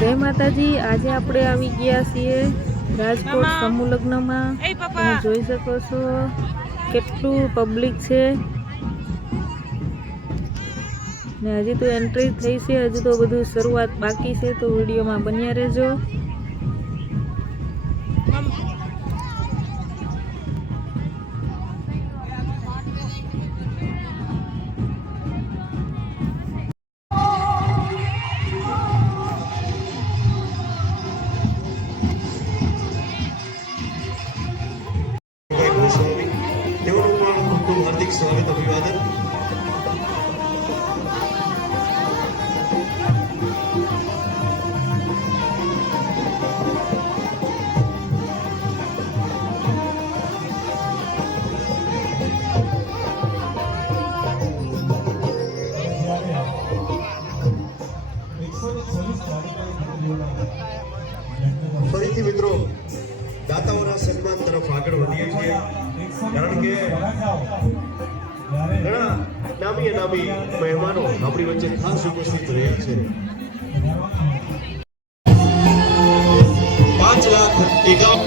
જય માતાજી। આજે આપણે આવી ગયા છીએ રાજકોટ સમૂહ લગ્નમાં। તમે જોઈ શકો છો કેટલું પબ્લિક છે ને હજી તો એન્ટ્રી થઈ છે, હજી તો બધું શરૂઆત બાકી છે, તો વિડીયોમાં બન્યા રહેજો। हार्दिक स्वागत अभिवादन। फरीथी मित्रों दाताओना सन्मान तरफ आगळ वधीए छीए, कारण के घणा नामी अनामी मेहमानो अपनी वच्चे खास उपस्थित रहे छे। 5 लाख 51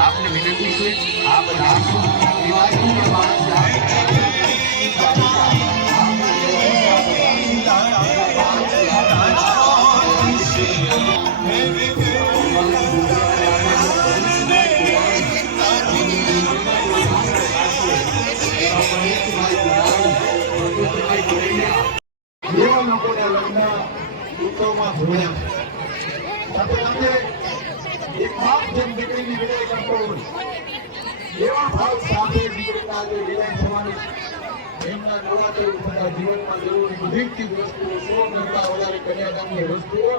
आपने विनती से आप एक बाप जब दीकरी की विदाई करते हो एवा भाव साथे दीकरीना जे विदाई थवानी एमना नवातर जीवનમાં જરૂરી બધી જ વસ્તુઓ 100 કરતા વધારે કન્યાદાનની વસ્તુઓ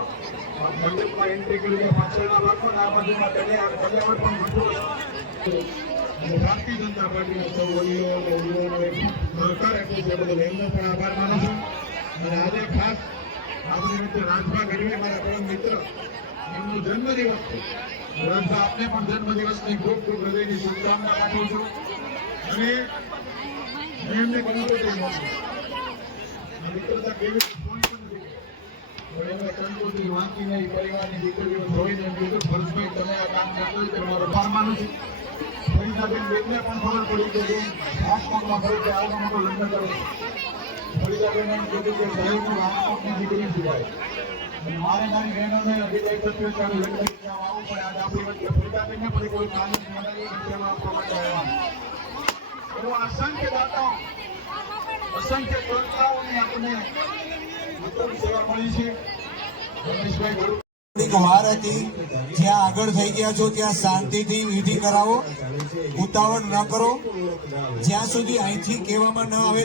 મંડપમાં એન્ટ્રી કરીને પાછળના ભાગમાં આ બાજુમાં કન્યાવર પણ મોટું ભારતીય જનતા પાર્ટીના સૌ વડીલો અને યુવાનોએ સહકાર આપ્યો છે, બદલ એમનો પણ આભાર માનું છું। અને આજે ખાસ આપણી વચ્ચે રાજભા ગઢવી મારા પરમ મિત્ર એમનો જન્મદિવસ છે। રાજભા આપને પણ જન્મદિવસની ખૂબ ખૂબ હૃદયની શુભકામના પાઠવું છું। અને એમને કંકોત્રી મિત્રતા કેવી ફોન પણ નથી પણ એમને કંકોત્રી વાંચીને પરિવારની દીકરીઓ જોઈને એમ કીધું ભરતભાઈ તમે આ કામ કરતો તો મારો આભાર માનું છું। ફરીદાબેન બેનને પણ ખબર પડી કે રાજકોટમાં ગઈ કે આવું મોટું લગ્ન કરો। ફરીદાબેન એમ કીધું કે સાહેબનું રાજકોટની દીકરી સિવાય મારે મારી બહેનોને વિદાય થતી હોય ત્યારે લગ્ન આવું પણ આજે આપણી વચ્ચે ફરીદાબેનને પણ કોઈ કાનૂન મંડળની સેવા આપવા માટે આવ્યા। એવો અસંખ્ય દાતાઓ અસંખ્ય સંસ્થાઓની આપણને ઉત્તમ સેવા મળી છે। રમેશભાઈ વાર હતી જ્યાં આગળ થઈ ગયા છો ત્યાં શાંતિથી વિધિ કરાવો, ઉતાવળ ન કરો, જ્યાં સુધી અહીંથી કહેવામાં ન આવે